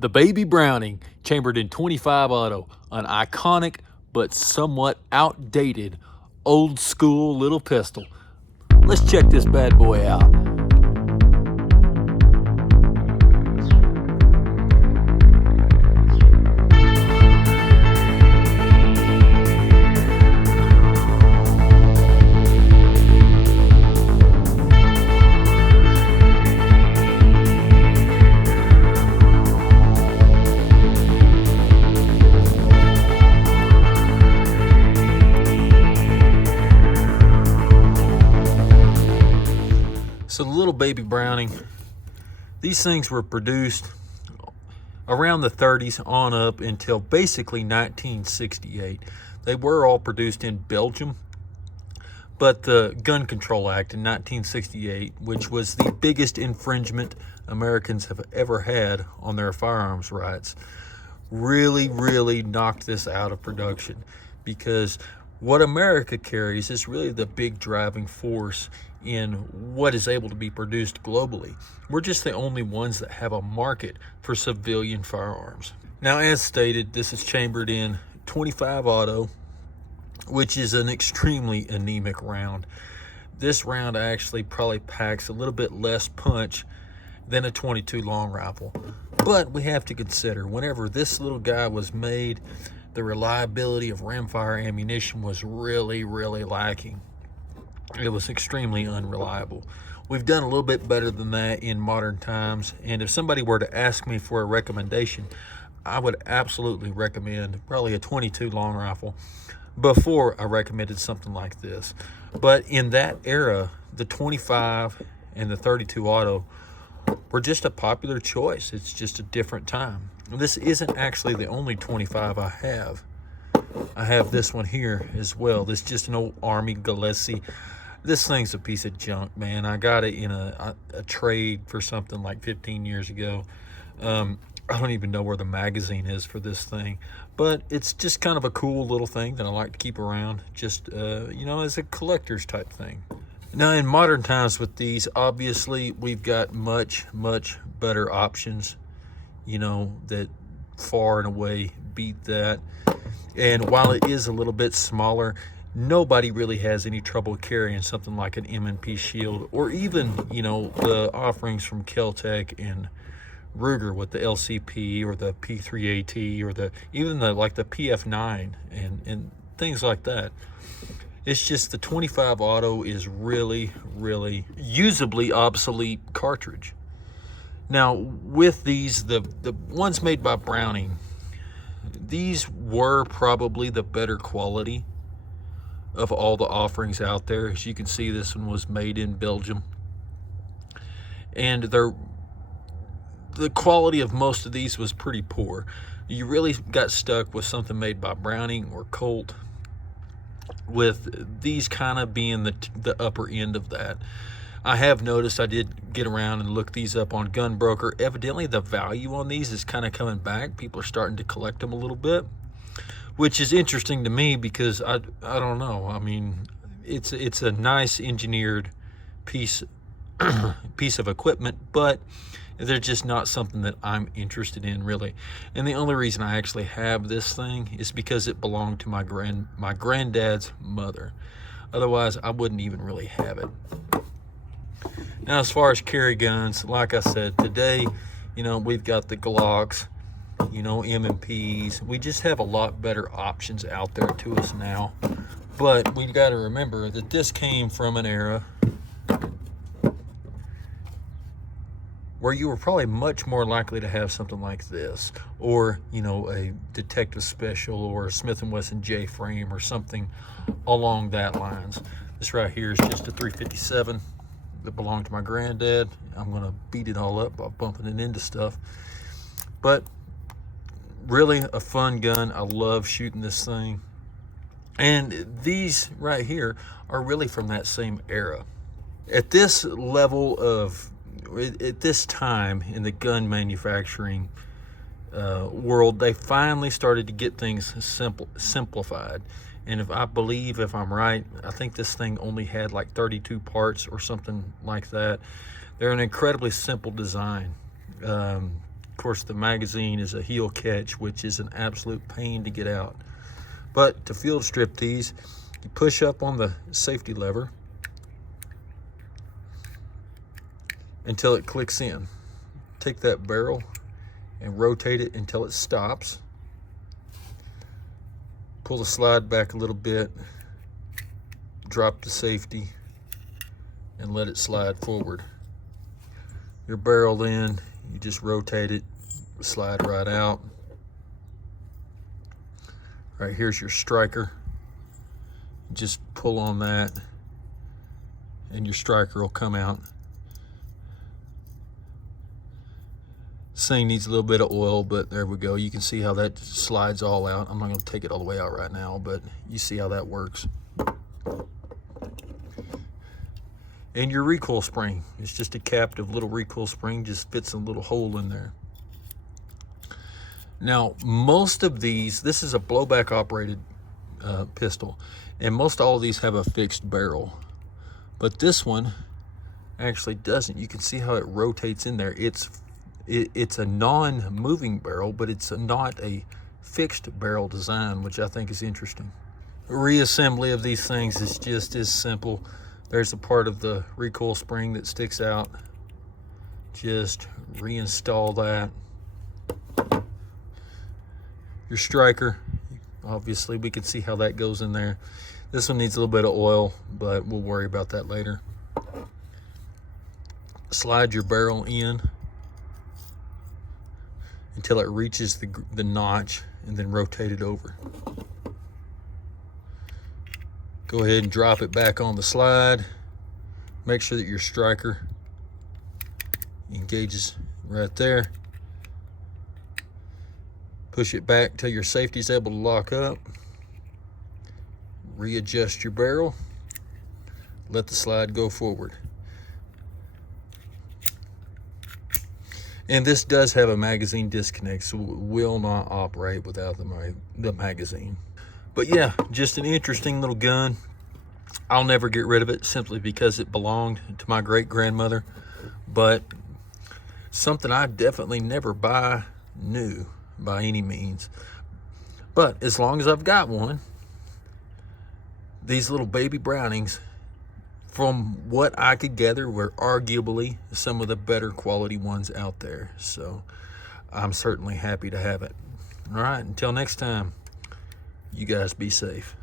The Baby Browning, chambered in .25 auto, an iconic but somewhat outdated old school little pistol. Let's check this bad boy out. So the little Baby Browning, these things were produced around the 30s on up until basically 1968. They were all produced in Belgium, but the Gun Control Act in 1968, which was the biggest infringement Americans have ever had on their firearms rights, really knocked this out of production, because what America carries is really the big driving force in what is able to be produced globally. We're just the only ones that have a market for civilian firearms. Now, as stated, this is chambered in .25 auto, which is an extremely anemic round. This round actually probably packs a little bit less punch than a .22 long rifle. But we have to consider, whenever this little guy was made, the reliability of rimfire ammunition was really lacking. It was extremely unreliable. We've done a little bit better than that in modern times, and if somebody were to ask me for a recommendation, I would absolutely recommend probably a .22 long rifle before I recommended something like this. But in that era, the .25 and the .32 auto were just a popular choice. It's just a different time. This isn't actually the only .25 I have. I have this one here as well. This is just an old Army Gillespie. This thing's a piece of junk, man. I got it in a trade for something like 15 years ago. I don't even know where the magazine is for this thing, but it's just kind of a cool little thing that I like to keep around, just you know, as a collector's type thing. Now, in modern times with these, obviously we've got much better options, you know, that far and away beat that. And while it is a little bit smaller, nobody really has any trouble carrying something like an M&P Shield, or even, you know, the offerings from Kel-Tec and Ruger with the LCP or the P3AT, or even the PF9 and things like that. It's just the .25 auto is really usably obsolete cartridge. Now, with these, the ones made by Browning, these were probably the better quality of all the offerings out there. As you can see, this one was made in Belgium, and the quality of most of these was pretty poor. You really got stuck with something made by Browning or Colt, with these kind of being the upper end of that. I have noticed, I did get around and look these up on Gunbroker. Evidently the value on these is kind of coming back. People are starting to collect them a little bit, which is interesting to me, because I don't know. I mean, it's a nice engineered piece of equipment, but they're just not something that I'm interested in, really. And the only reason I actually have this thing is because it belonged to my granddad's mother. Otherwise, I wouldn't even really have it. Now, as far as carry guns, like I said, today, you know, we've got the Glocks, you know, M&Ps. We just have a lot better options out there to us now. But we got to remember that this came from an era where you were probably much more likely to have something like this, or, you know, a Detective Special or a Smith & Wesson J-frame or something along that lines. This right here is just a 357 that belonged to my granddad. I'm gonna beat it all up by bumping it into stuff, but really a fun gun. I love shooting this thing, and these right here are really from that same era. At this level of, at this time in the gun manufacturing world, they finally started to get things simplified. And if I'm right, I think this thing only had like 32 parts or something like that. They're an incredibly simple design. course, the magazine is a heel catch, which is an absolute pain to get out. But to field strip these, you push up on the safety lever until it clicks in. Take that barrel and rotate it until it stops. Pull the slide back a little bit, drop the safety, and let it slide forward. Your barrel in, you just rotate it, slide right out. Right, here's your striker. Just pull on that and your striker will come out. This thing needs a little bit of oil, but there we go. You can see how that slides all out. I'm not going to take it all the way out right now, but you see how that works. And your recoil spring, it's just a captive little recoil spring, just fits a little hole in there. Now, most of these, this is a blowback operated pistol, and most all of these have a fixed barrel, but this one actually doesn't. You can see how it rotates in there. It's a non-moving barrel, but it's not a fixed barrel design, which I think is interesting. Reassembly of these things is just as simple. There's a part of the recoil spring that sticks out. Just reinstall that. Your striker, obviously we can see how that goes in there. This one needs a little bit of oil, but we'll worry about that later. Slide your barrel in until it reaches the notch, and then rotate it over. Go ahead and drop it back on the slide. Make sure that your striker engages right there. Push it back till your safety is able to lock up. Readjust your barrel. Let the slide go forward. And this does have a magazine disconnect, so it will not operate without the magazine. But yeah, just an interesting little gun. I'll never get rid of it simply because it belonged to my great-grandmother. But something I definitely never buy new by any means. But as long as I've got one, these little baby Brownings, from what I could gather, were arguably some of the better quality ones out there. So I'm certainly happy to have it. All right, until next time, you guys be safe.